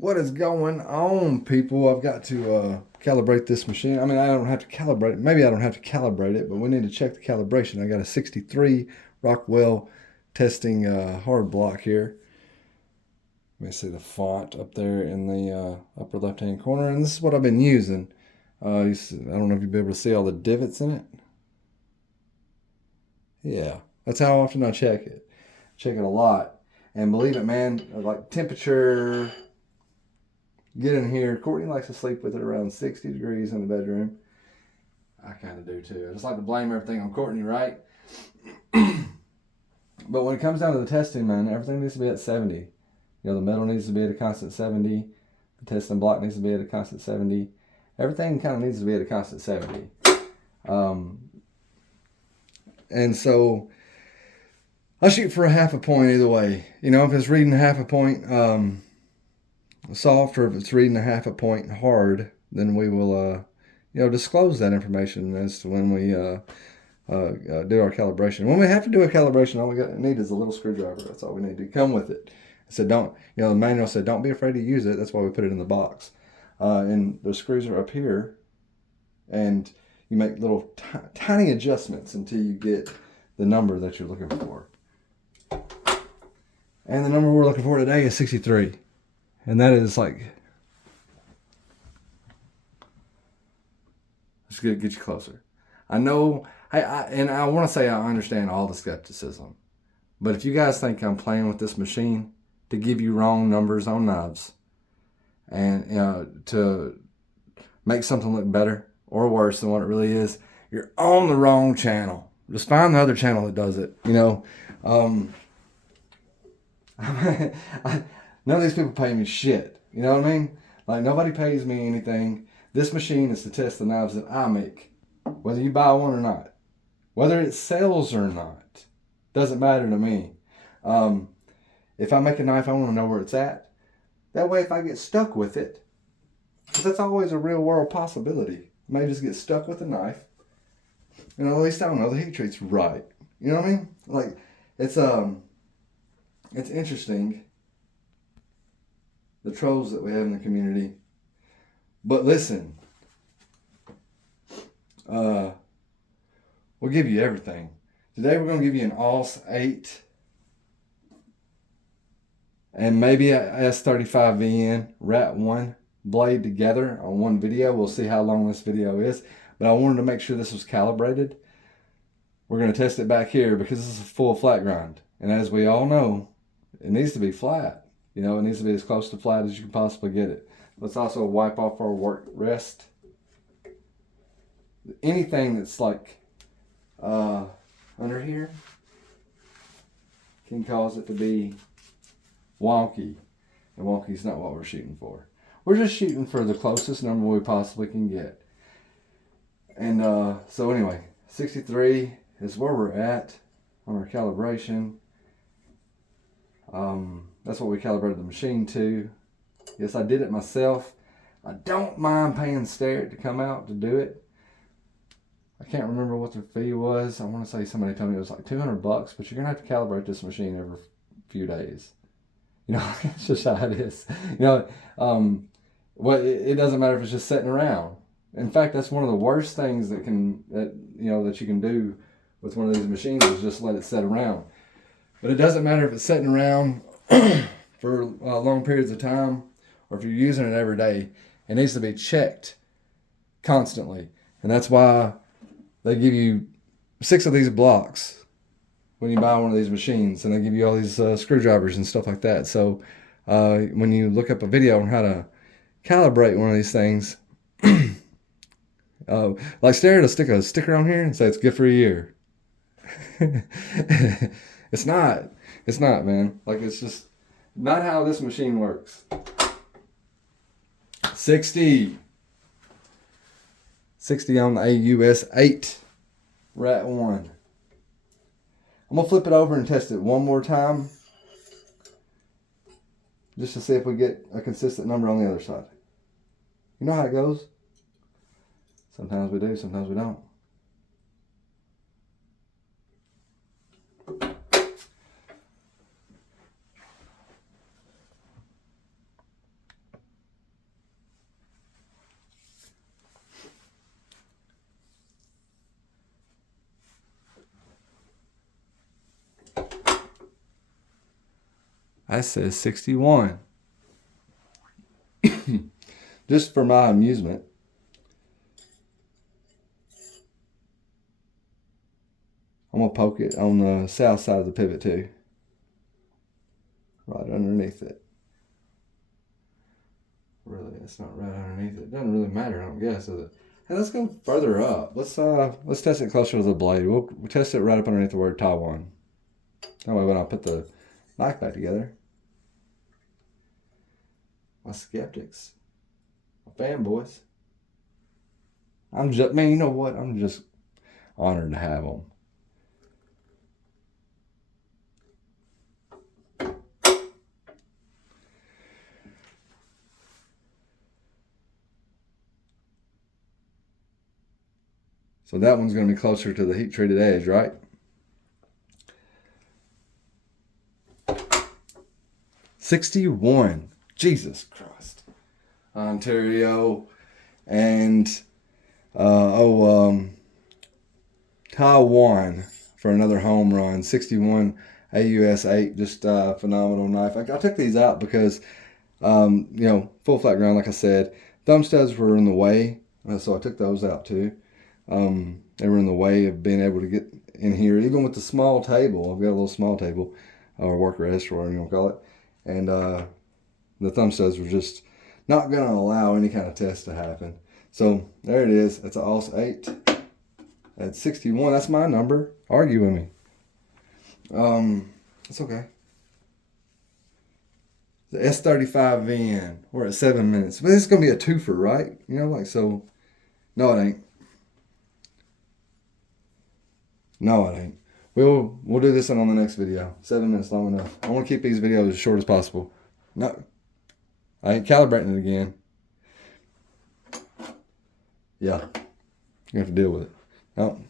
What is going on, people? I've got to calibrate this machine. I mean, I don't have to calibrate it. Maybe I don't have to calibrate it, but we need to check the calibration. I got a 63 Rockwell testing hard block here. Let me see the font up there in the upper left-hand corner, and this is what I've been using. I don't know if you'll be able to see all the divots in it. Yeah, that's how often I check it. Check it a lot. And believe it, man, like temperature, get in here. Courtney likes to sleep with it around 60 degrees in the bedroom. I kind of do too. I just like to blame everything on Courtney, right? But when it comes down to the testing, man, everything needs to be at 70. You know, the metal needs to be at a constant 70. The testing block needs to be at a constant 70. Everything kind of needs to be at a constant 70. And so I'll shoot for a half a point either way. You know, if it's reading half a point soft, or if it's reading a half a point hard, then we will, disclose that information as to when we do our calibration. When we have to do a calibration, all we need is a little screwdriver. That's all we need to come with it. So the manual said, don't be afraid to use it. That's why we put it in the box. And the screws are up here, and you make little tiny adjustments until you get the number that you're looking for. And the number we're looking for today is 63. And that is like, let's get you closer. I know, and I want to say I understand all the skepticism. But if you guys think I'm playing with this machine to give you wrong numbers on knobs and to make something look better or worse than what it really is, you're on the wrong channel. Just find the other channel that does it. None of these people pay me shit. You know what I mean? Like, nobody pays me anything. This machine is to test the knives that I make, whether you buy one or not. Whether it sells or not, doesn't matter to me. If I make a knife, I want to know where it's at. That way, if I get stuck with it, because that's always a real world possibility. I may just get stuck with a knife. At least I don't know the heat treat's right. You know what I mean? Like, it's interesting, the trolls that we have in the community. But listen, we'll give you everything. Today we're going to give you an AUS 8 and maybe a S35VN Rat 1 blade together on one video. We'll see how long this video is. But I wanted to make sure this was calibrated. We're going to test it back here because this is a full flat grind. And as we all know, it needs to be flat. It needs to be as close to flat as you can possibly get it. Let's also wipe off our work rest. Anything that's like under here can cause it to be wonky. And wonky is not what we're shooting for. We're just shooting for the closest number we possibly can get. And so anyway, 63 is where we're at on our calibration. That's what we calibrated the machine to. Yes, I did it myself. I don't mind paying Starrett to come out to do it. I can't remember what the fee was. I want to say somebody told me it was like $200, but you're gonna have to calibrate this machine every few days. It's just how it is. It doesn't matter if it's just sitting around. In fact, that's one of the worst things that you can do with one of these machines is just let it sit around. But it doesn't matter if it's sitting around for long periods of time or if you're using it every day. It needs to be checked constantly. And that's why they give you 6 of these blocks when you buy one of these machines. And they give you all these screwdrivers and stuff like that. So when you look up a video on how to calibrate one of these things, like Starrett will stick a sticker on here and say it's good for a year. It's not, man. Like, it's just not how this machine works. 60 on the AUS 8 Rat 1. I'm gonna flip it over and test it one more time just to see if we get a consistent number on the other side. You know how it goes? Sometimes we do, sometimes we don't. I said 61. Just for my amusement. I'm going to poke it on the south side of the pivot too. Right underneath it. Really, it's not right underneath it. It doesn't really matter, I don't guess, does it? Hey, let's go further up. Let's test it closer to the blade. We'll test it right up underneath the word Taiwan. That way when I put the knife back together, my skeptics, my fanboys, man, you know what? I'm just honored to have them. So that one's going to be closer to the heat treated edge, right? $61. Jesus Christ. Ontario and Taiwan for another home run. 61 AUS 8, just phenomenal knife. I took these out because, full flat ground, like I said. Thumb studs were in the way, so I took those out too. They were in the way of being able to get in here, even with the small table. I've got a little small table, or work rest, or whatever you want to call it. And the thumb studs were just not going to allow any kind of test to happen. So there it is. It's an AUS 8 at 61. That's my number. Argue with me. It's okay. The S35VN. We're at 7 minutes. But this is going to be a twofer, right? So. No, it ain't. No, it ain't. We'll do this one on the next video. 7 minutes, long enough. I want to keep these videos as short as possible. No, I ain't calibrating it again. Yeah, you have to deal with it. No.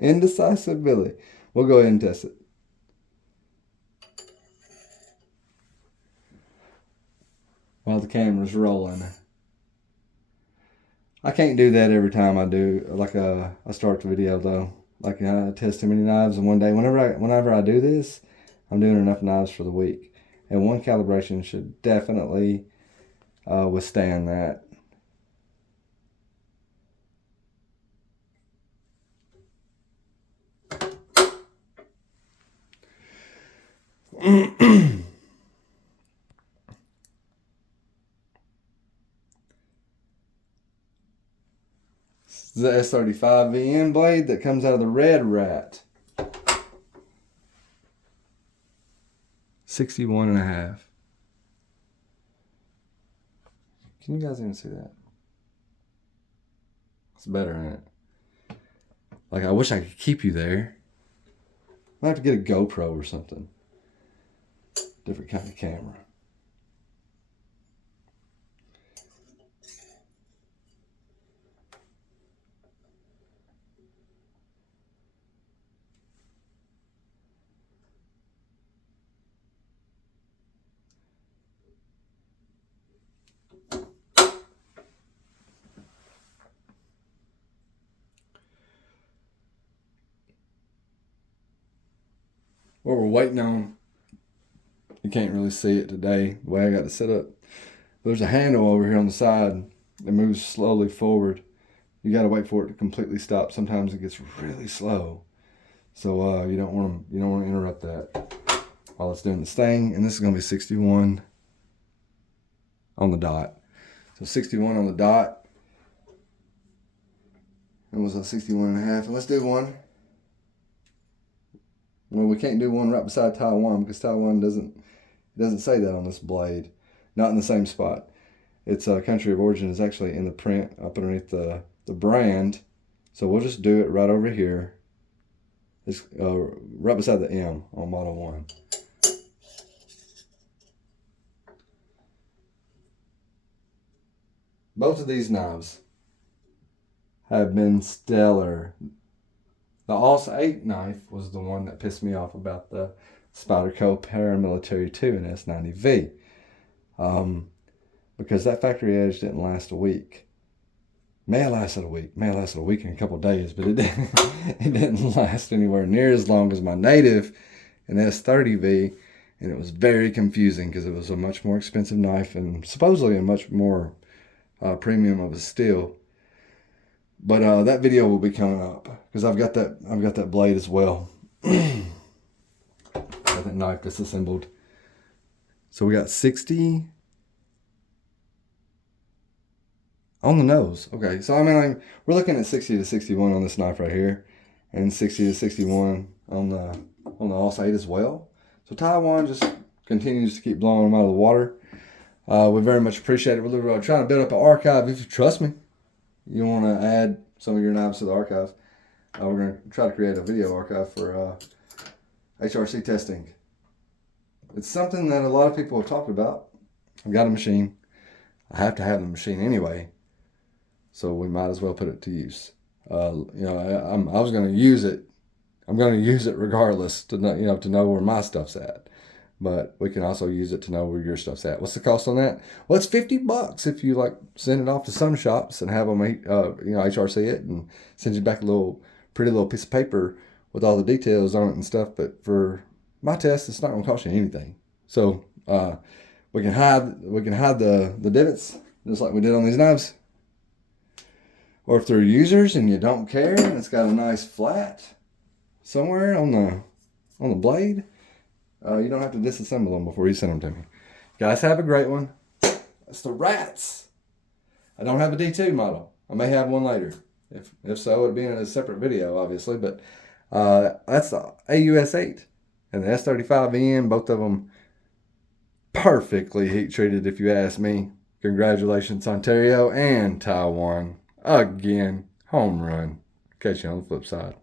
Indecisive Billy. We'll go ahead and test it. While the camera's rolling. I can't do that every time I do, I start the video though. I test too many knives in one day. Whenever I do this, I'm doing enough knives for the week. And one calibration should definitely withstand that. The S35VN blade that comes out of the Red Rat. 61.5. Can you guys even see that? It's better, ain't it? I wish I could keep you there. I might have to get a GoPro or something. Different kind of camera. What we're waiting on, you can't really see it today, the way I got it set up. There's a handle over here on the side that moves slowly forward. You got to wait for it to completely stop. Sometimes it gets really slow. So you don't want to interrupt that while it's doing this thing. And this is going to be 61 on the dot. So 61 on the dot. It was a 61.5. And let's do one. Well, we can't do one right beside Taiwan because Taiwan doesn't say that on this blade. Not in the same spot. Its country of origin is actually in the print up underneath the brand. So we'll just do it right over here. It's right beside the M on Model 1. Both of these knives have been stellar. The AUS 8 knife was the one that pissed me off about the Spyderco Paramilitary 2 and S90V. Because that factory edge didn't last a week. May have lasted a week. May have lasted a week and a couple of days, but it didn't last anywhere near as long as my native an S30V, and it was very confusing because it was a much more expensive knife and supposedly a much more premium of a steel. But that video will be coming up because I've got that blade as well. Got that knife disassembled. So we got 60 on the nose. Okay, so I mean, like, we're looking at 60 to 61 on this knife right here, and 60 to 61 on the AUS-8 as well. So Taiwan just continues to keep blowing them out of the water. We very much appreciate it. We're trying to build up an archive. If you trust me, you want to add some of your knives to the archive. We're going to try to create a video archive for HRC testing. It's something that a lot of people have talked about. I've got a machine. I have to have the machine anyway, so we might as well put it to use. I was going to use it. I'm going to use it regardless to know, to know where my stuff's at. But we can also use it to know where your stuff's at. What's the cost on that? Well, it's $50 if you send it off to some shops and have them HRC it and send you back a pretty little piece of paper with all the details on it and stuff. But for my test, it's not going to cost you anything. So we can hide the divots just like we did on these knives. Or if they're users and you don't care and it's got a nice flat somewhere on the blade, you don't have to disassemble them before you send them to me. Guys, have a great one. That's the Rats. I don't have a D2 model. I may have one later. If so, it'd be in a separate video, obviously. But that's the AUS-8 and the S35VN. Both of them perfectly heat treated, if you ask me. Congratulations, Ontario and Taiwan. Again, home run. Catch you on the flip side.